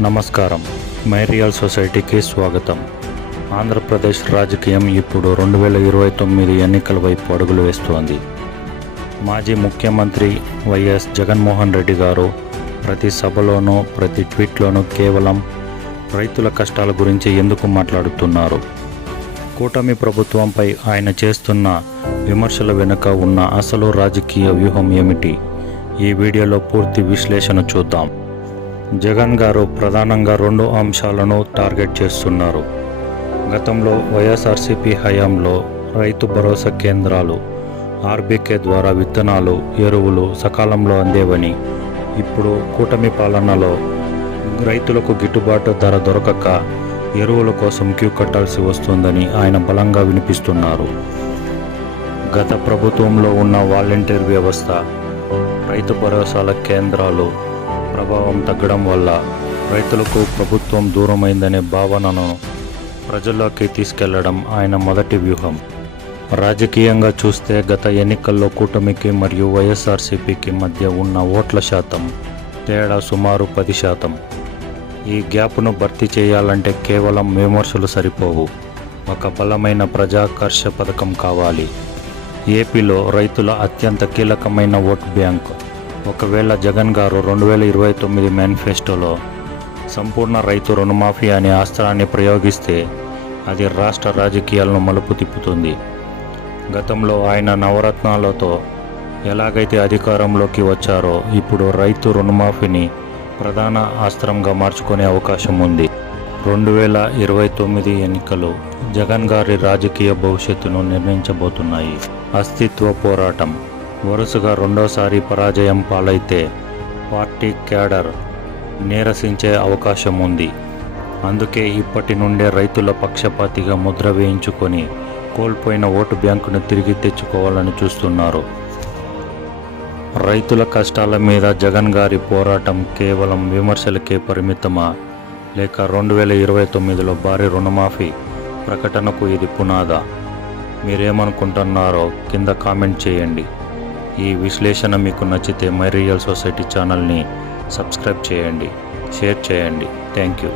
నమస్కారం. My real సొసైటీకి స్వాగతం. ఆంధ్రప్రదేశ్ రాజకీయం ఇప్పుడు 2029 ఎన్నికల వైపు అడుగులు వేస్తోంది. మాజీ ముఖ్యమంత్రి వైఎస్ జగన్మోహన్ రెడ్డి గారు ప్రతి సభలోనూ ప్రతి ట్వీట్లోనూ కేవలం రైతుల కష్టాల గురించి ఎందుకు మాట్లాడుతున్నారు? కూటమి ప్రభుత్వంపై ఆయన చేస్తున్న విమర్శల వెనుక ఉన్న అసలు రాజకీయ వ్యూహం ఏమిటి? ఈ వీడియోలో పూర్తి విశ్లేషణ చూద్దాం. జగన్ గారు ప్రధానంగా 2 అంశాలను టార్గెట్ చేస్తున్నారు. గతంలో వైఎస్ఆర్సీపీ హయాంలో రైతు భరోసా కేంద్రాలు, ఆర్బీకే ద్వారా విత్తనాలు, ఎరువులు సకాలంలో అందేవని, ఇప్పుడు కూటమి పాలనలో రైతులకు గిట్టుబాటు ధర దొరకక ఎరువుల కోసం క్యూ కట్టాల్సి వస్తుందని ఆయన బలంగా వినిపిస్తున్నారు. గత ప్రభుత్వంలో ఉన్న వాలంటీర్ వ్యవస్థ, రైతు భరోసాల కేంద్రాలు ప్రభావం తగ్గడం వల్ల రైతులకు ప్రభుత్వం దూరమైందనే భావనను ప్రజల్లోకి తీసుకెళ్లడం ఆయన మొదటి వ్యూహం. రాజకీయంగా చూస్తే గత ఎన్నికల్లో కూటమికి మరియు వైఎస్ఆర్సీపీకి మధ్య ఉన్న ఓట్ల శాతం తేడా సుమారు 10%. ఈ గ్యాప్ను భర్తీ చేయాలంటే కేవలం విమర్శలు సరిపోవు, ఒక బలమైన ప్రజాకర్ష పథకం కావాలి. ఏపీలో రైతుల అత్యంత కీలకమైన ఓట్ బ్యాంక్. ఒకవేళ జగన్ గారు 2029 మేనిఫెస్టోలో సంపూర్ణ రైతు రుణమాఫీ అనే అస్త్రాన్ని ప్రయోగిస్తే అది రాష్ట్ర రాజకీయాలను మలుపు తిప్పుతుంది. గతంలో ఆయన నవరత్నాలతో ఎలాగైతే అధికారంలోకి వచ్చారో ఇప్పుడు రైతు రుణమాఫీని ప్రధాన అస్త్రంగా మార్చుకునే అవకాశం ఉంది. 2029 ఎన్నికలు జగన్ గారి రాజకీయ భవిష్యత్తును నిర్ణయించబోతున్నాయి. అస్తిత్వ పోరాటం. వరుసగా రెండోసారి పరాజయం పాలైతే పార్టీ క్యాడర్ నీరసించే అవకాశం ఉంది. అందుకే ఇప్పటి నుండే రైతుల పక్షపాతిగా ముద్ర వేయించుకొని కోల్పోయిన ఓటు బ్యాంకును తిరిగి తెచ్చుకోవాలని చూస్తున్నారు. రైతుల కష్టాల మీద జగన్ గారి పోరాటం కేవలం విమర్శలకే పరిమితమా, లేక 2029లో భారీ రుణమాఫీ ప్రకటనకు ఇది పునాదా? మీరేమనుకుంటున్నారో కింద కామెంట్ చేయండి. ఈ విశ్లేషణ మీకు నచ్చితే మై రియల్ సొసైటీ ఛానల్ని సబ్స్క్రైబ్ చేయండి, షేర్ చేయండి. Thank you.